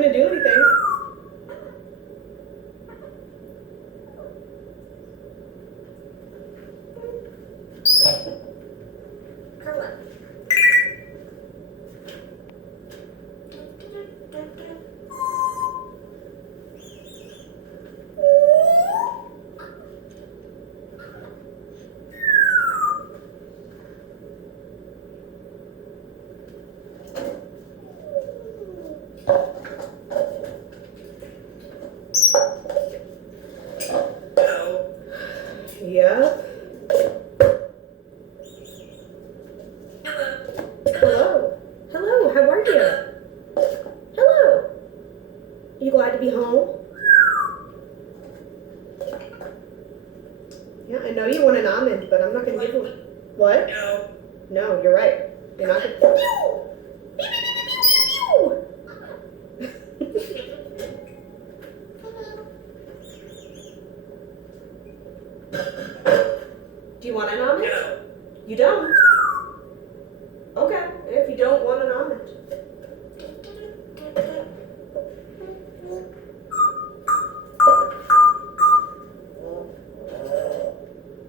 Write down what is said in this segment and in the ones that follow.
gonna do anything. Yep. Hello. Hello, how are you? Hello. You glad to be home? Yeah, I know you want an almond, but I'm not gonna give you. What? No. No, you're right. You're not gonna. Do you want an almond? No. You don't? Okay, if you don't want an almond.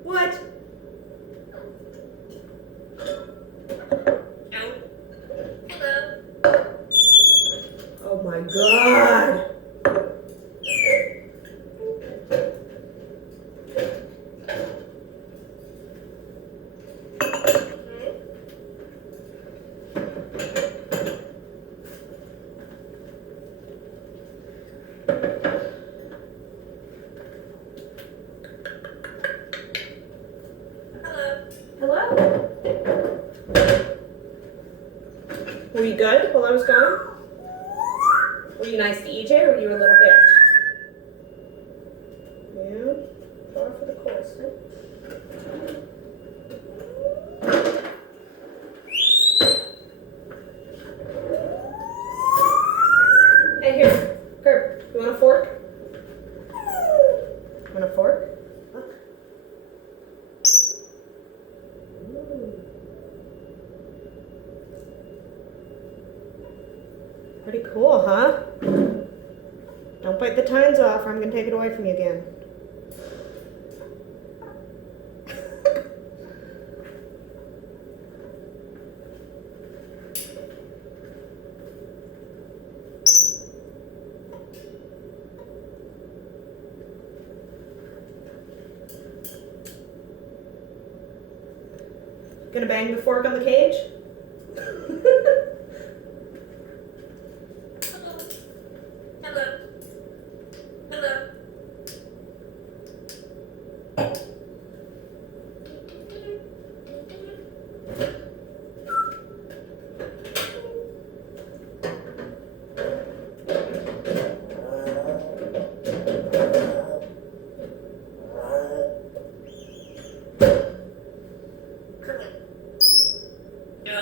What? No. Hello. Oh my god! Hello? Were you good while I was gone? Were you nice to EJ or were you a little bitch? Yeah, par for the course, huh? Hey, here, Herb, you want a fork? Want a fork? Look. Ooh. Pretty cool, huh? Don't bite the tines off or I'm gonna take it away from you again. Gonna bang the fork on the cage? Hello. Hello. No.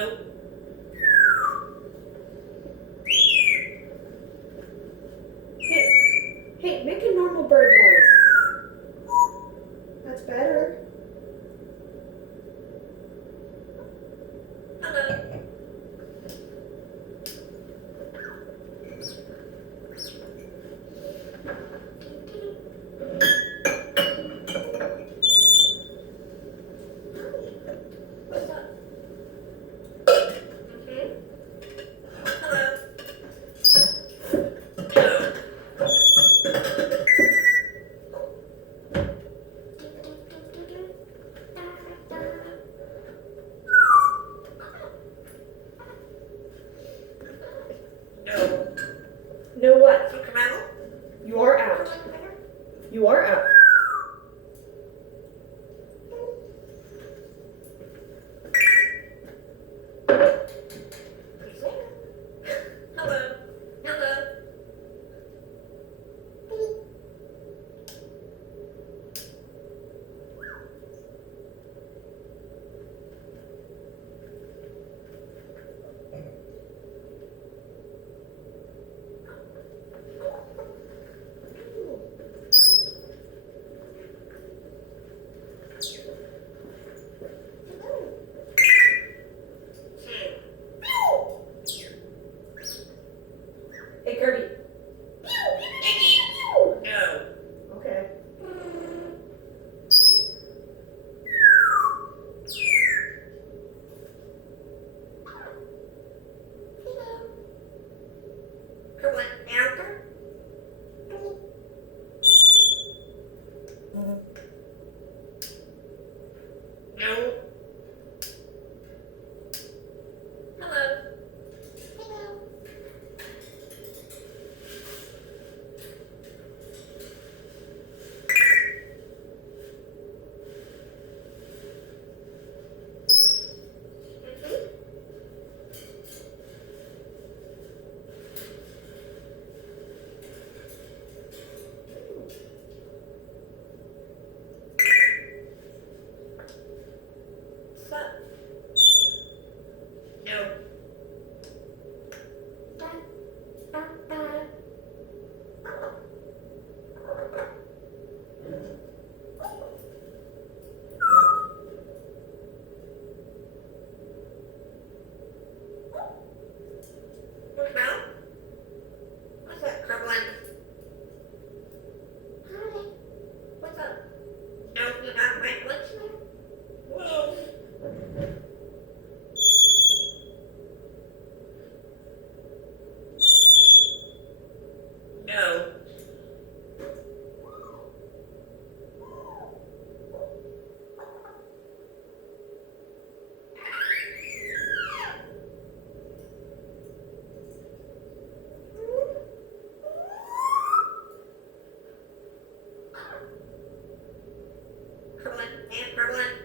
And for one.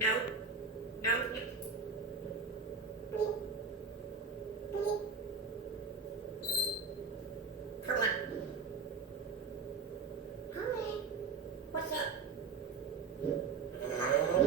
No. No. For one. Hi. What's up? Hi.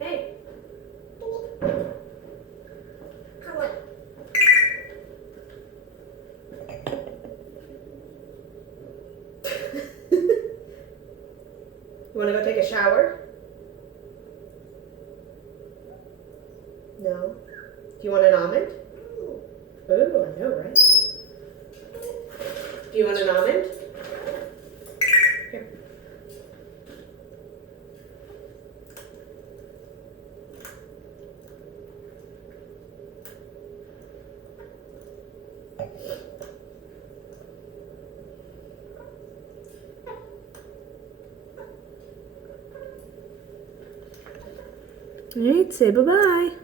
Hey. For one. You want to go take a shower? No. Do you want an almond? Ooh, I know, right? Do you want an almond? Here. All right, say bye-bye.